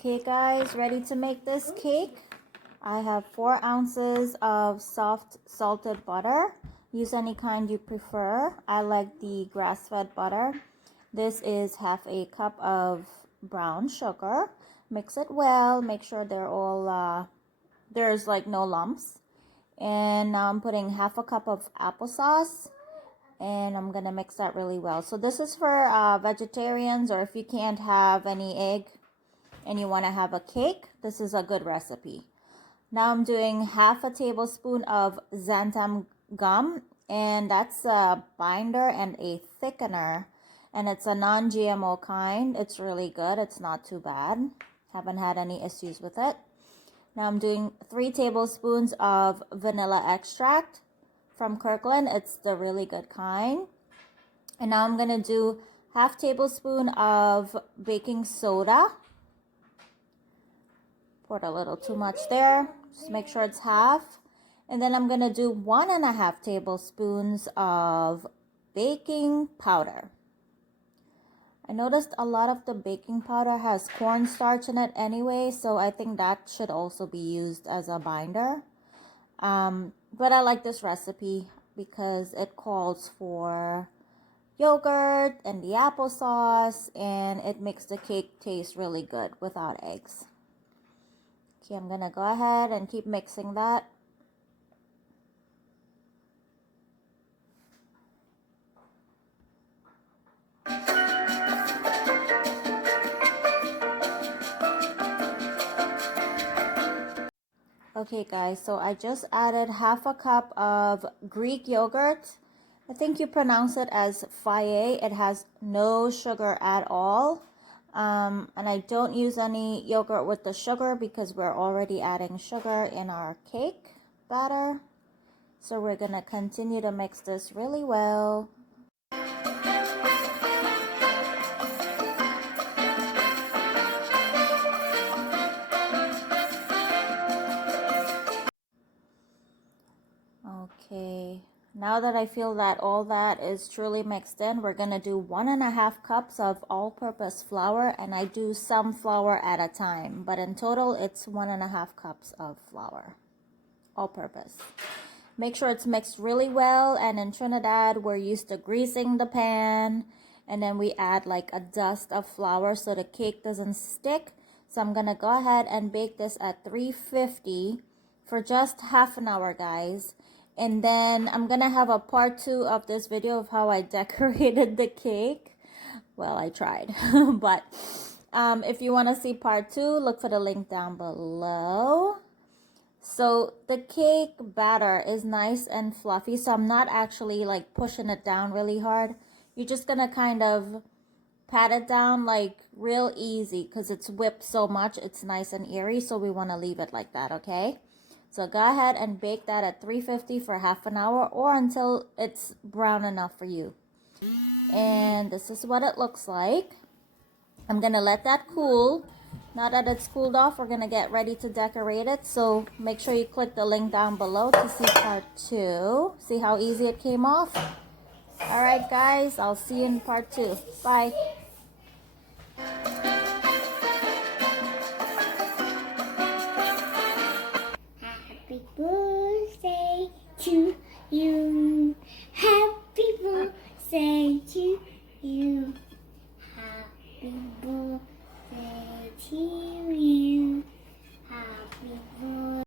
Okay guys, ready to make this cake? I have 4 ounces of soft salted butter. Use any kind you prefer. I like the grass-fed butter. This is half a cup of brown sugar. Mix it well. Make sure they're all, there's like no lumps. And now I'm putting half a cup of applesauce. And I'm gonna mix that really well. So this is for vegetarians, or if you can't have any egg and you want to have a cake, this is a good recipe. Now I'm doing half a tablespoon of xanthan gum, and that's a binder and a thickener, and it's a non-GMO kind. It's really good. It's not too bad. Haven't had any issues with it. Now I'm doing 3 tablespoons of vanilla extract from Kirkland. It's the really good kind. And now I'm gonna do half tablespoon of baking soda. Poured a little too much there. Just make sure it's half. And then I'm going to do 1.5 tablespoons of baking powder. I noticed a lot of the baking powder has cornstarch in it anyway, so I think that should also be used as a binder. But I like this recipe because it calls for yogurt and the applesauce, and it makes the cake taste really good without eggs. Okay, I'm gonna go ahead and keep mixing that. Okay guys, so I just added half a cup of Greek yogurt. I think you pronounce it as Faye. It has no sugar at all. And I don't use any yogurt with the sugar because we're already adding sugar in our cake batter. So we're going to continue to mix this really well. Okay. Now that I feel that all that is truly mixed in, we're going to do 1.5 cups of all-purpose flour, and I do some flour at a time, but in total it's 1.5 cups of flour, all-purpose. Make sure it's mixed really well, and in Trinidad we're used to greasing the pan, and then we add like a dust of flour so the cake doesn't stick. So I'm going to go ahead and bake this at 350 for just half an hour, guys. And then I'm going to have a part 2 of this video of how I decorated the cake. Well, I tried. But if you want to see part 2, look for the link down below. So the cake batter is nice and fluffy. So I'm not actually like pushing it down really hard. You're just going to kind of pat it down like real easy because it's whipped so much. It's nice and airy. So we want to leave it like that, okay? So go ahead and bake that at 350 for half an hour or until it's brown enough for you. And this is what it looks like. I'm going to let that cool. Now that it's cooled off, we're going to get ready to decorate it. So make sure you click the link down below to see part 2. See how easy it came off? Alright guys, I'll see you in part 2. Bye.